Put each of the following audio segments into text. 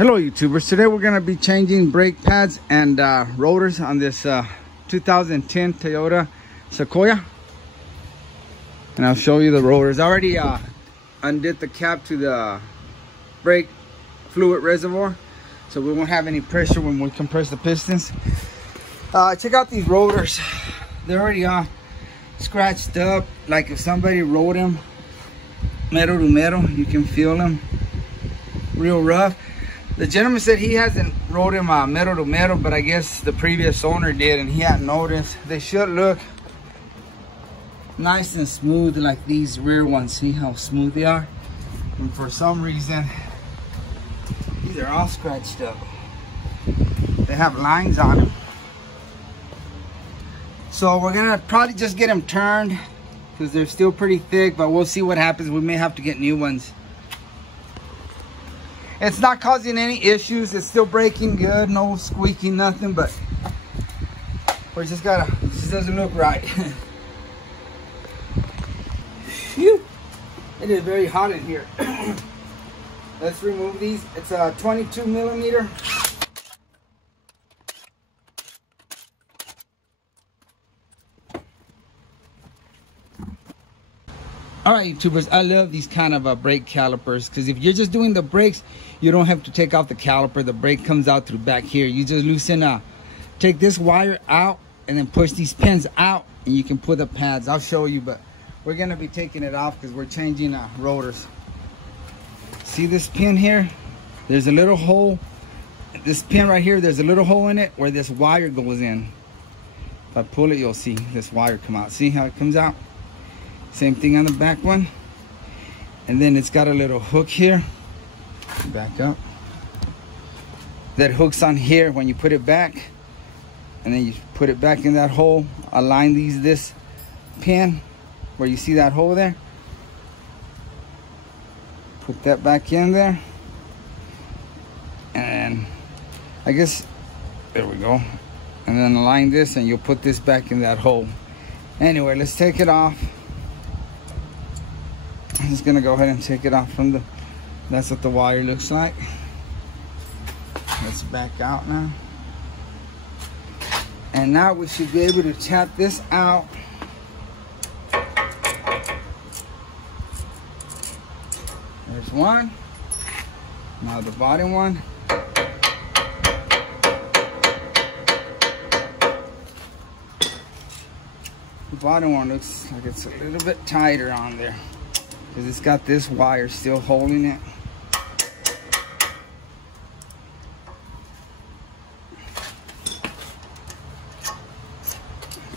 Hello YouTubers, today we're going to be changing brake pads and rotors on this 2010 Toyota Sequoia, and I'll show you the rotors. I already undid the cap to the brake fluid reservoir, so we won't have any pressure when we compress the pistons. Check out these rotors. They're already scratched up, like if somebody rode them metal to metal. You can feel them real rough. The gentleman said he hasn't rode him metal to metal, but I guess the previous owner did and he hadn't noticed. They should look nice and smooth like these rear ones. See how smooth they are? And for some reason, these are all scratched up. They have lines on them. So we're gonna probably just get them turned because they're still pretty thick, but we'll see what happens. We may have to get new ones. It's not causing any issues. It's still braking good, no squeaking, nothing, but we just gotta, it just doesn't look right. Phew. It is very hot in here. Let's remove these. It's a 22 millimeter. All right, YouTubers, I love these kind of brake calipers because if you're just doing the brakes, you don't have to take off the caliper. The brake comes out through back here. You just loosen take this wire out and then push these pins out and you can put the pads. I'll show you, but we're gonna be taking it off because we're changing rotors. See this pin here? There's a little hole. This pin right here, there's a little hole in it where this wire goes in. If I pull it, you'll see this wire come out. See how it comes out? Same thing on the back one. And then it's got a little hook here. Back up. That hooks on here when you put it back. And then you put it back in that hole. Align this pin where you see that hole there. Put that back in there. And I guess, there we go. And then align this and you'll put this back in that hole. Anyway, let's take it off. I'm just gonna go ahead and take it off from that's what the wire looks like. Let's back out now. And now we should be able to tap this out. There's one. Now the bottom one. The bottom one looks like it's a little bit tighter on there, because it's got this wire still holding it.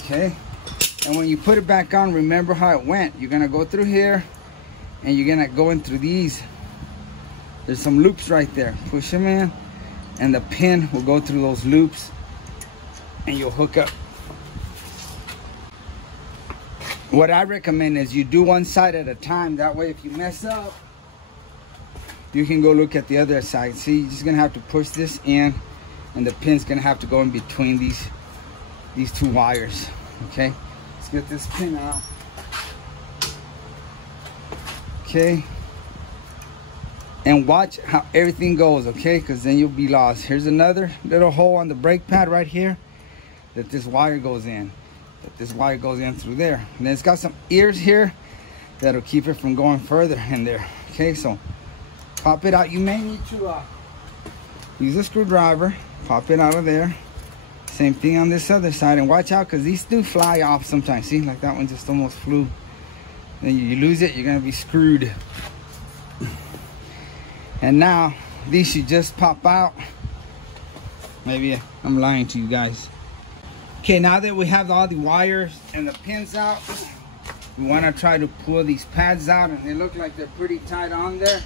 Okay, and when you put it back on, remember how it went. You're gonna go through here and you're gonna go in through these. There's some loops right there. Push them in and the pin will go through those loops and you'll hook up. What I recommend is you do one side at a time. That way if you mess up, you can go look at the other side. See, you're just gonna have to push this in and the pin's gonna have to go in between these two wires. Okay, let's get this pin out. Okay, and watch how everything goes, okay, because then you'll be lost. Here's another little hole on the brake pad right here that this wire goes in. This wire goes in through there, and then it's got some ears here that'll keep it from going further in there. Okay, so pop it out. You may need to use a screwdriver, pop it out of there. Same thing on this other side, and watch out because these do fly off sometimes. See, like that one just almost flew. Then you lose it, you're gonna be screwed. And now these should just pop out. Maybe I'm lying to you guys. Okay, now that we have all the wires and the pins out, we want to try to pull these pads out, and they look like they're pretty tight on there.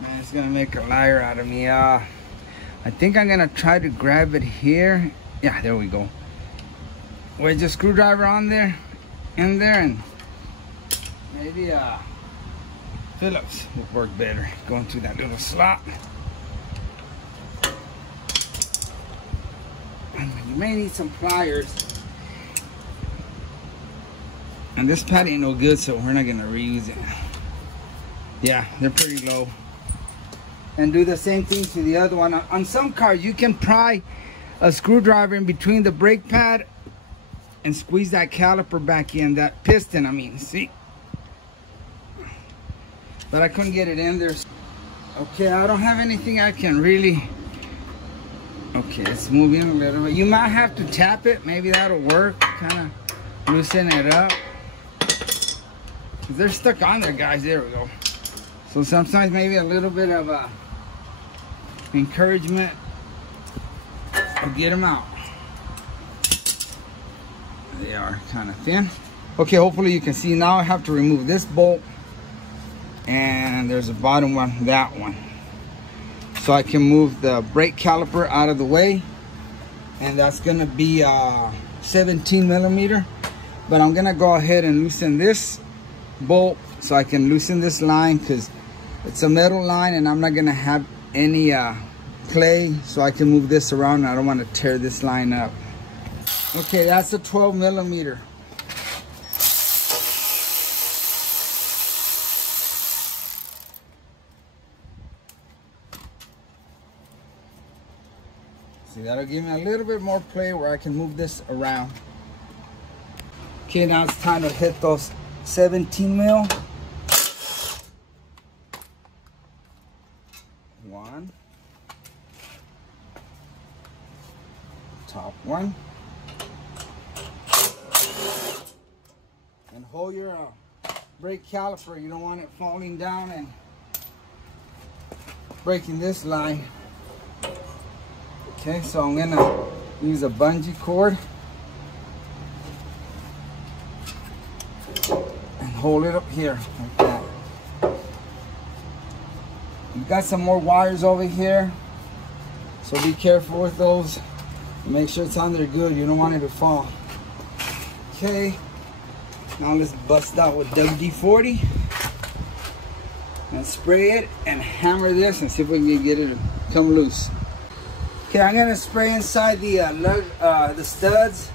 Man, it's gonna make a liar out of me. I think I'm gonna try to grab it here. Yeah, there we go. Wedge a screwdriver on there, in there, and maybe Phillips would work better. Going through that little slot. You may need some pliers. And this pad ain't no good, so we're not gonna reuse it. Yeah, they're pretty low. and do the same thing to the other one. On some cars, you can pry a screwdriver in between the brake pad and squeeze that caliper back in, that piston, I mean, see? But I couldn't get it in there. Okay, I don't have anything I can really... Okay, it's moving a little bit. You might have to tap it, maybe that'll work, kind of loosen it up. They're stuck on there, guys, there we go. So sometimes maybe a little bit of encouragement will get them out. They are kind of thin. Okay, hopefully you can see now. I have to remove this bolt, and there's a bottom one, that one. So I can move the brake caliper out of the way, and that's gonna be 17 millimeter. But I'm gonna go ahead and loosen this bolt so I can loosen this line, because it's a metal line and I'm not gonna have any clay, so I can move this around. I don't want to tear this line up. Okay, that's a 12 millimeter. See, that'll give me a little bit more play where I can move this around. Okay, now it's time to hit those 17 mil. One. Top one. And hold your brake caliper. You don't want it falling down and breaking this line. Okay, so I'm gonna use a bungee cord and hold it up here like that. You've got some more wires over here, so be careful with those. Make sure it's on there good. You don't want it to fall. Okay, now let's bust out with WD-40 and spray it and hammer this and see if we can get it to come loose. Okay, I'm gonna spray inside the studs,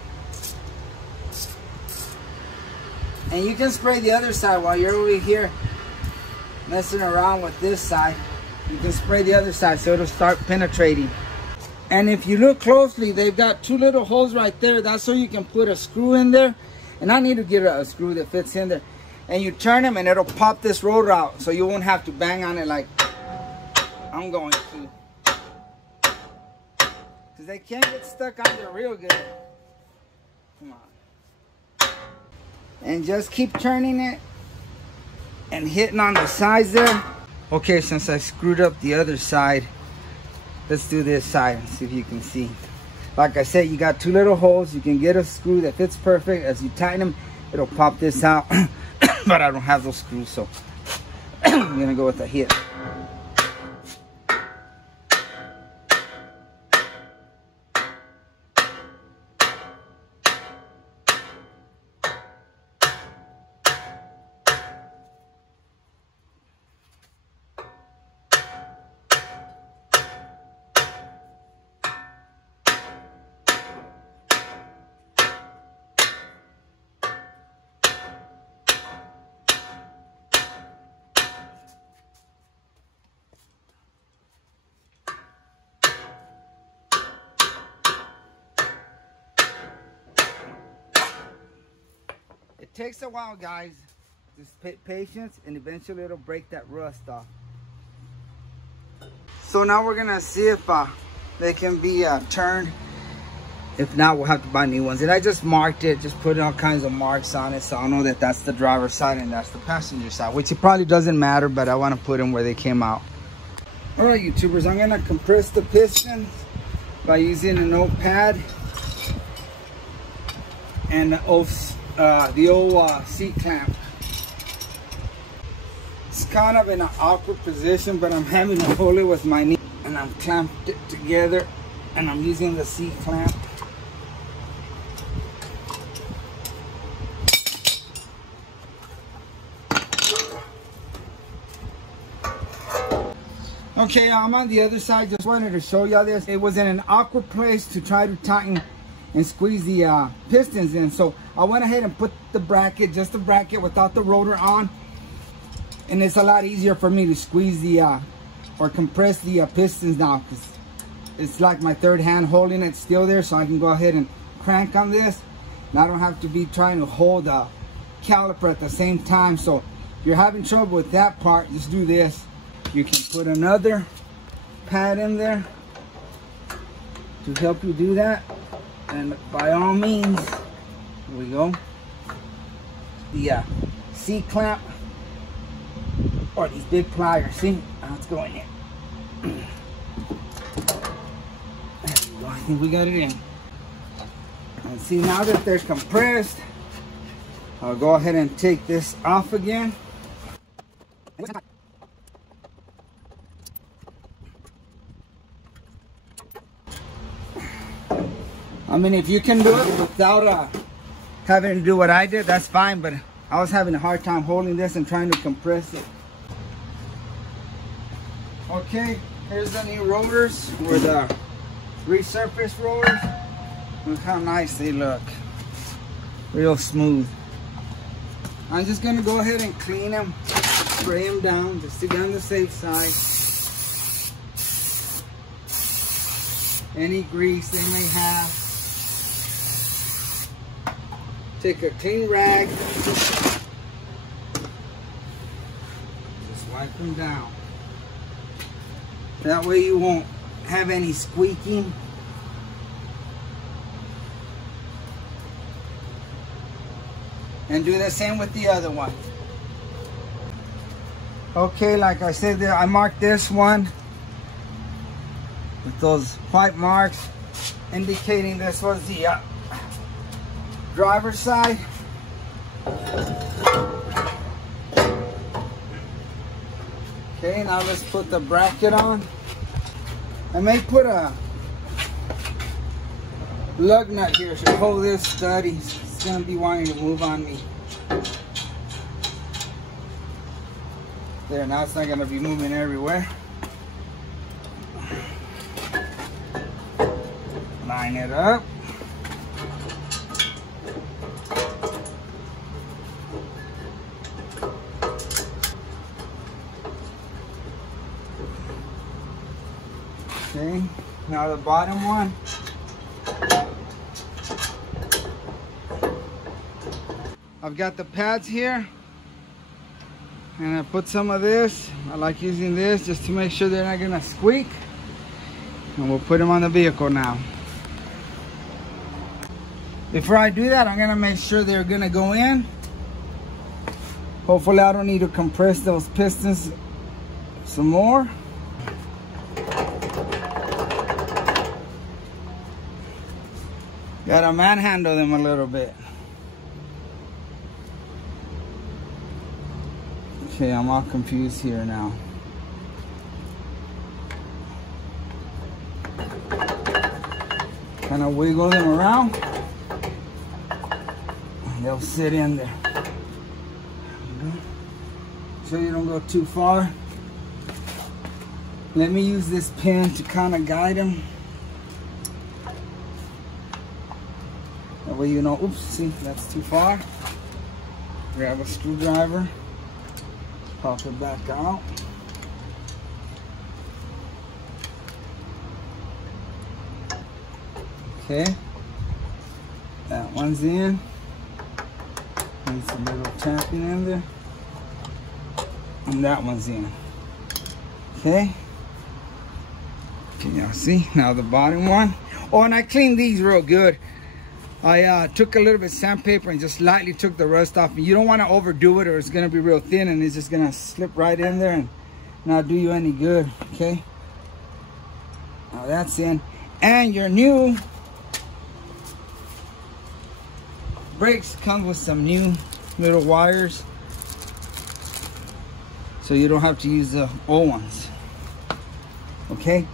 and you can spray the other side while you're over here messing around with this side. You can spray the other side so it'll start penetrating. And if you look closely, they've got two little holes right there. That's so you can put a screw in there. And I need to get a screw that fits in there. And you turn them and it'll pop this rotor out, so you won't have to bang on it like I'm going to. Because they can't get stuck on there real good. Come on. And just keep turning it and hitting on the sides there. Okay, since I screwed up the other side, let's do this side and see if you can see. Like I said, you got two little holes. You can get a screw that fits perfect. As you tighten them, it'll pop this out. But I don't have those screws, so I'm gonna go with a hit. It takes a while, guys. Just patience, and eventually it'll break that rust off. So now we're gonna see if they can be turned. If not, we'll have to buy new ones. And I just marked it, just put all kinds of marks on it, so I'll know that that's the driver's side and that's the passenger side, which it probably doesn't matter, but I want to put them where they came out. All right, YouTubers, I'm gonna compress the pistons by using an old pad and the old seat clamp. It's kind of in an awkward position, but I'm having to hold it with my knee, and I'm clamped it together, and I'm using the seat clamp. Okay, I'm on the other side. Just wanted to show y'all this. It was in an awkward place to try to tighten and squeeze the pistons in, so I went ahead and put the bracket, just the bracket without the rotor on, and it's a lot easier for me to squeeze the or compress the pistons now, because it's like my third hand holding it still there, so I can go ahead and crank on this, and I don't have to be trying to hold the caliper at the same time. So if you're having trouble with that part, just do this. You can put another pad in there to help you do that, and by all means, here we go, the C-clamp or these big pliers. See how it's going in. There we go. I think we got it in. And see, now that they're compressed, I'll go ahead and take this off again. I mean, if you can do it without having to do what I did, that's fine, but I was having a hard time holding this and trying to compress it. Okay, here's the new rotors, or the resurfaced rotors. Look how nice they look. Real smooth. I'm just gonna go ahead and clean them, spray them down, just to be on the safe side. Any grease they may have. Take a clean rag, just wipe them down. That way you won't have any squeaking. And do the same with the other one. Okay, like I said there, I marked this one with those white marks indicating this was the driver's side. Okay, now let's put the bracket on. I may put a lug nut here to hold this stud. It's gonna be wanting to move on me. There, now it's not gonna be moving everywhere. Line it up. Okay, now the bottom one. I've got the pads here, and I put some of this. I like using this just to make sure they're not gonna squeak. And we'll put them on the vehicle now. Before I do that, I'm gonna make sure they're gonna go in. Hopefully I don't need to compress those pistons some more. Gotta manhandle them a little bit. Okay, I'm all confused here now. Kind of wiggle them around, and they'll sit in there. So you don't go too far. Let me use this pin to kind of guide them. That way you know, oops, see, that's too far. Grab a screwdriver, pop it back out. Okay, that one's in. Needs a little tapping in there. And that one's in. Okay. Can y'all see? Now the bottom one. Oh, and I cleaned these real good. I took a little bit of sandpaper and just lightly took the rust off. You don't want to overdo it or it's going to be real thin and it's just going to slip right in there and not do you any good. Okay. Now that's in. And your new brakes come with some new little wires, so you don't have to use the old ones. Okay.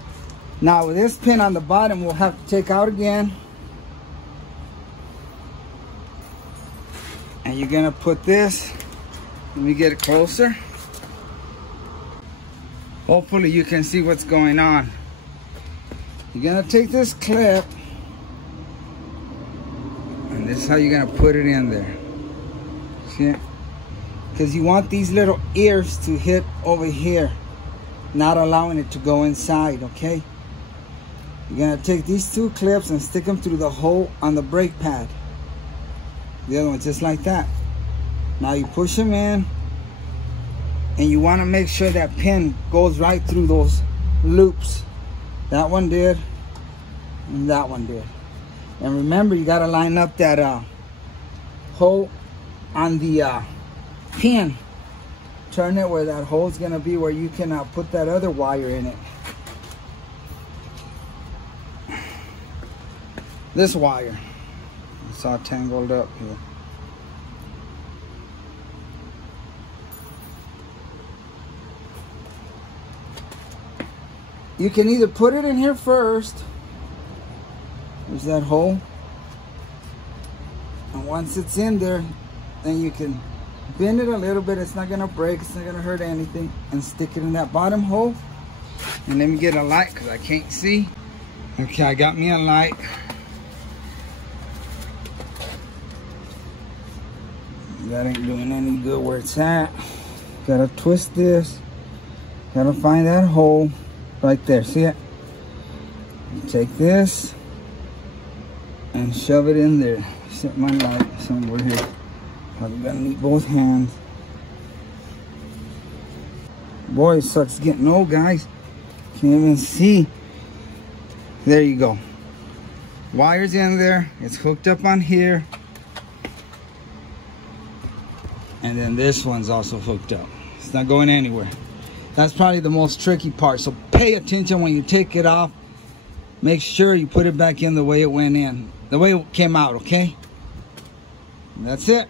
Now with this pin on the bottom, we'll have to take out again. And you're gonna put this, let me get it closer. Hopefully you can see what's going on. You're gonna take this clip, and this is how you're gonna put it in there. See it? Because you want these little ears to hit over here. not allowing it to go inside, okay? You're gonna take these 2 clips and stick them through the hole on the brake pad. The other one just like that. Now you push them in, and you want to make sure that pin goes right through those loops. That one did, and that one did. And remember, you got to line up that hole on the pin. Turn it where that hole's going to be, where you can put that other wire in it. This wire. It's all tangled up here. You can either put it in here first. There's that hole. And once it's in there, then you can bend it a little bit. It's not gonna break, it's not gonna hurt anything. And stick it in that bottom hole. And let me get a light because I can't see. Okay, I got me a light. That ain't doing any good where it's at. Gotta twist this. Gotta find that hole. Right there, see it? Take this and shove it in there. Set my light somewhere here. I'm gonna need both hands. Boy, it sucks getting old, guys. Can't even see. There you go. Wire's in there. It's hooked up on here. And then this one's also hooked up. It's not going anywhere. That's probably the most tricky part. So pay attention when you take it off. Make sure you put it back in the way it went in. The way it came out, okay? And that's it.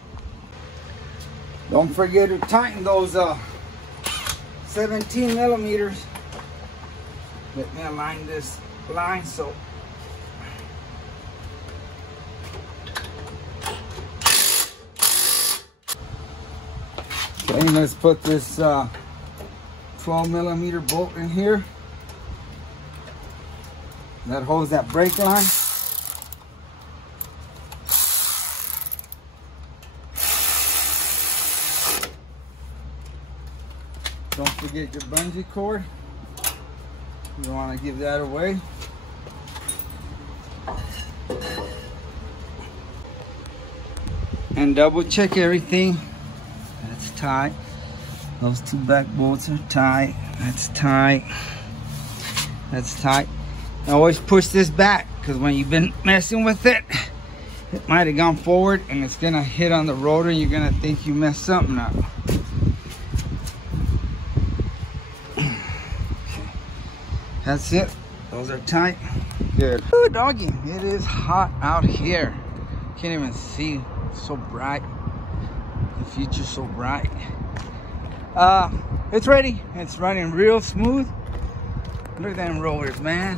Don't forget to tighten those 17 millimeters. Let me align this line so. Okay, let's put this 12 millimeter bolt in here. That holds that brake line. Don't forget your bungee cord. You don't want to give that away. And double check everything. That's tight. Those 2 back bolts are tight. That's tight. That's tight. I always push this back because when you've been messing with it, it might have gone forward and it's gonna hit on the rotor and you're gonna think you messed something up. Okay. That's it. Those are tight. Good. Ooh, doggy. It is hot out here. Can't even see. It's so bright. The future's so bright. It's ready. It's running real smooth. Look at them rotors, man.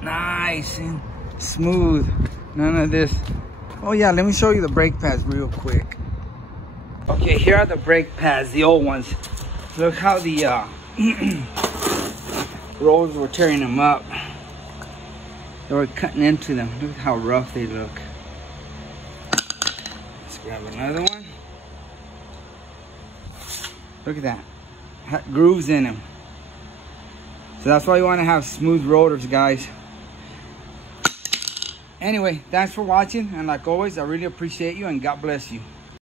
Nice and smooth. None of this. Oh yeah, let me show you the brake pads real quick. Okay, here are the brake pads, the old ones. Look how the rolls were tearing them up. They were cutting into them. Look how rough they look. Let's grab another one. Look at that. Grooves in them. So that's why you want to have smooth rotors, guys. Anyway, thanks for watching. And like always, I really appreciate you and God bless you.